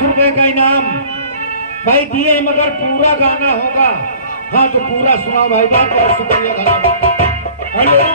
50 रुपए का इनाम भाई दिए, मगर पूरा गाना होगा। हाँ तो पूरा सुनाओ भाई, बहुत बहुत शुक्रिया। हेलो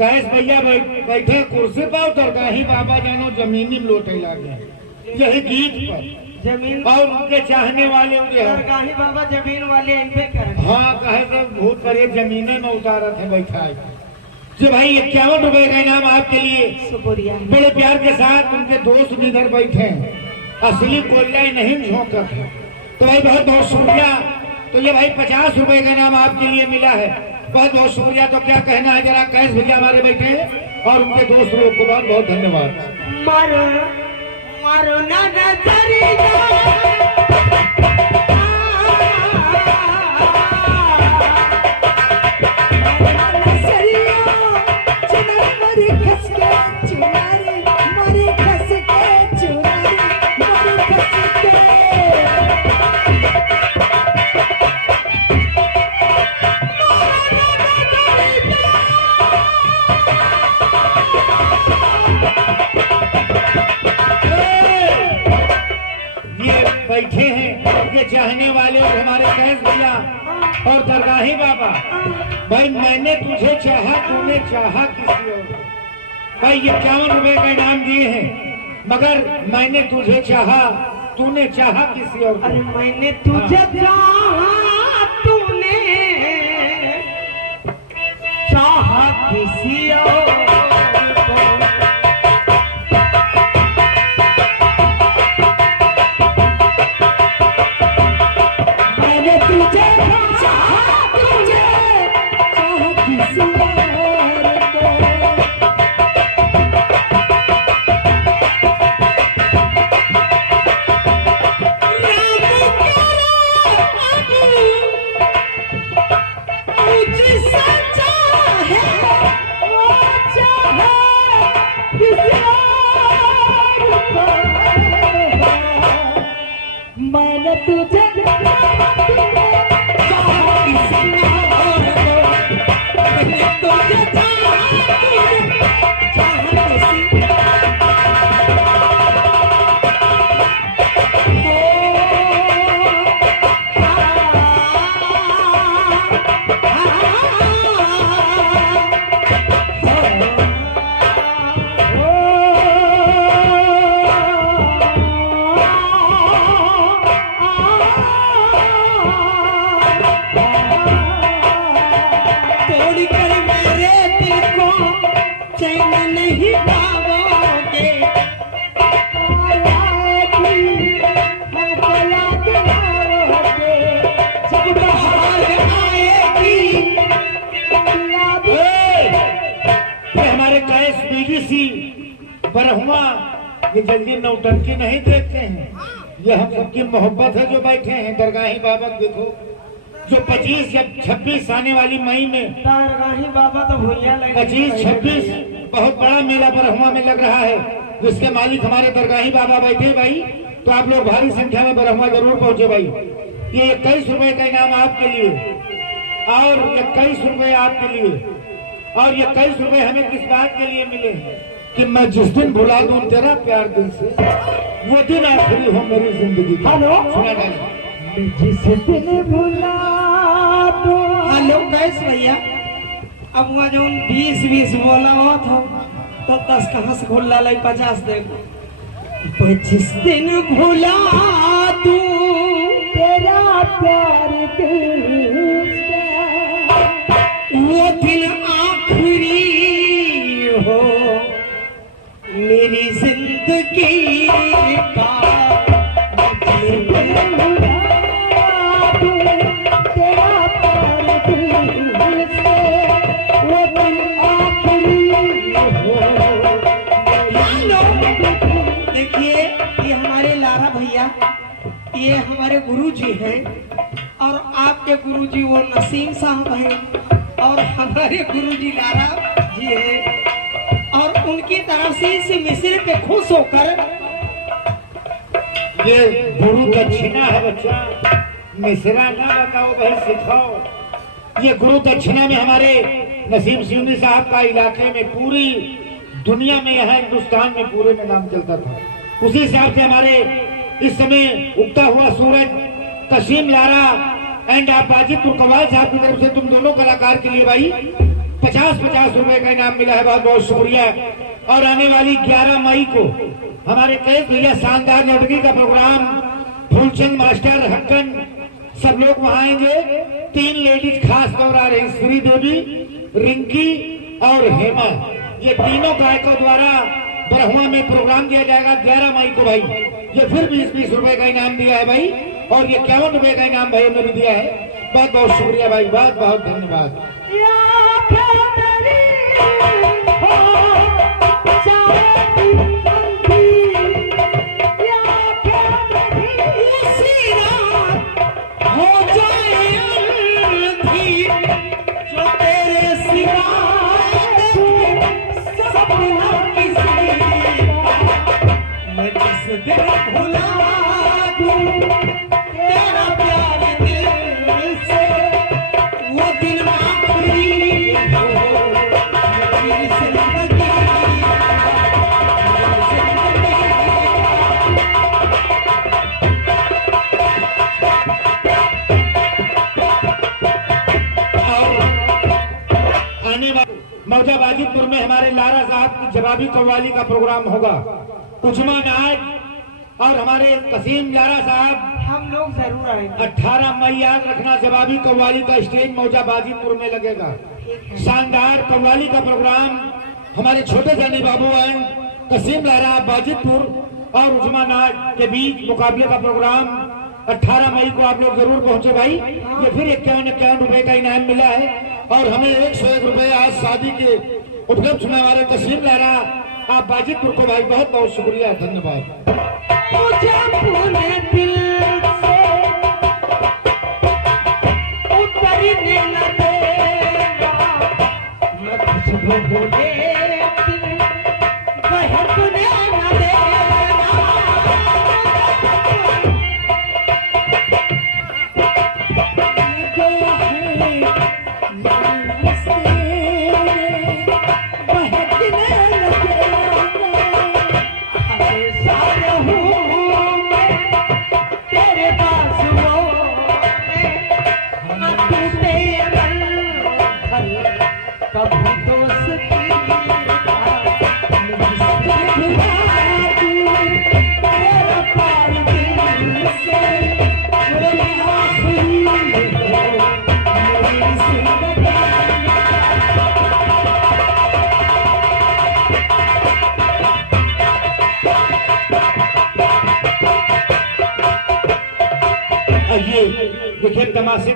कैश भैया बैठे कुर्सी पर, दरगाही बाबा जानो जमीनी में लोटे लगे यही गीत पर जमीन और उनके चाहने वाले दरगाही बाबा जमीन वाले इनपे कर। हाँ कहे तो भूत करीब जमीने में उतारा थे बैठा है जी भाई। 51 रुपए का इनाम आपके लिए शुक्रिया। बड़े प्यार के साथ उनके दोस्त भी इधर बैठे हैं, असली कोयला नहीं झोंकत है, तो भाई बहुत बहुत शुक्रिया। तो ये भाई 50 रुपए का इनाम आपके लिए मिला है, बहुत बहुत शुक्रिया। तो क्या कहना है जरा, कैश भैया हमारे बैठे हैं और उनके दोस्त लोग को बहुत बहुत धन्यवाद। मारो मारो ना नजरिया बैठे हैं उनके चाहने वाले और हमारे कैश भैया और दरगाही बाबा। भाई मैंने तुझे चाहा, तूने चाहा किसी और को। भाई 51 रुपए का इनाम दिए हैं, मगर मैंने तुझे चाहा, तूने चाहा किसी और को। अरे मैंने तुझे चाहा, तूने चाहा किसी और को। मैंने तुझे चाहा किसी और को, मैंने सी बरहुआ ये जल्दी नौटंकी नहीं देखते हैं। ये हम सबकी मोहब्बत है जो बैठे हैं। दरगाही बाबा देखो जो 25 या 26 आने वाली मई में दरगाही बाबा तो भैया लगे 25-26 बहुत बड़ा मेला बरहुआ में लग रहा है, जिसके मालिक हमारे दरगाही बाबा बैठे भाई। तो आप लोग भारी संख्या में बरहुआ जरूर पहुंचे भाई। ये 21 रुपए का इनाम आपके लिए और 21 रुपए आपके लिए और ये 21 रुपए हमें किस बात के लिए मिले कि मैं जिस दिन भुला दूं तेरा प्यार दिल से, वो दिन आखिरी हो मेरी जिंदगी का। हेलो सुना डालिए। जिस दिन भुला दो। हेलो कैस भैया, अब वहाँ जो 20 बोला हुआ था तो 10 कहाँ से खुल ला 50 देखो। जिस दिन भुला दू तेरा प्यार दिल से, वो दिन आखिरी हो मेरी जिंदगी का। तेरा प्यार दिल से, वो दिन आखिरी हो। देखिए ये हमारे लारा भैया, ये हमारे गुरुजी हैं और आपके गुरुजी वो नसीम साहब हैं और हमारे गुरुजी लारा जी हैं और उनकी तरफ से इस मिस्र पे खुश होकर ये गुरु दक्षिणा है बच्चा, मिश्रा ना बताओ भाई, सिखाओ। ये गुरु दक्षिणा में हमारे नसीम सिंह साहब का इलाके में पूरी दुनिया में, यहाँ हिंदुस्तान में पूरे में नाम चलता था। उसी हिसाब से हमारे इस समय उगता हुआ सूरज कसीम लारा एंड आप बाजिदपुर कवाल साहब की तरफ से तुम दोनों कलाकार के लिए भाई 50-50 रुपए का इनाम मिला है। बहुत बहुत शुक्रिया। और आने वाली 11 मई को हमारे कई भैया शानदार नौटंकी का प्रोग्राम, फूलचंद मास्टर, हक्कन सब लोग वहाँ आएंगे। 3 लेडीज खास तौर आ रही, श्री देवी, रिंकी और हेमा। ये तीनों गायकों द्वारा बरहुआ में प्रोग्राम दिया जाएगा 11 मई को भाई। ये फिर 20-20 रुपए का इनाम दिया है भाई और ये 51 रुपए का इनाम भाई ने भी दिया है। बहुत बहुत शुक्रिया भाई, बहुत बहुत धन्यवाद। मौजा बाजिदपुर में हमारे लारा साहब की जवाबी कव्वाली का प्रोग्राम होगा। उजमा नाज और हमारे कसीम लारा साहब हम लोग जरूर आएंगे। 18 मई याद रखना, जवाबी कव्वाली का स्टेज मौजा बाजिदपुर में लगेगा। शानदार कव्वाली का प्रोग्राम हमारे छोटे जानी बाबू एंड कसीम लारा बाजिदपुर और उजमा नाज के बीच मुकाबले का प्रोग्राम 18 मई को आप लोग जरूर पहुंचे भाई। ये फिर 51 रुपए का इनाम मिला है और हमें 101 रुपए आज शादी के उपलब्ध में हमारे कसीम लारा आप बाजिदपुर को भाई बहुत बहुत शुक्रिया, धन्यवाद। मुझे अपने दिल से उतरने न देना, मैं तुझको भूले बिन बहकने न देना। ये देखिए तमाशे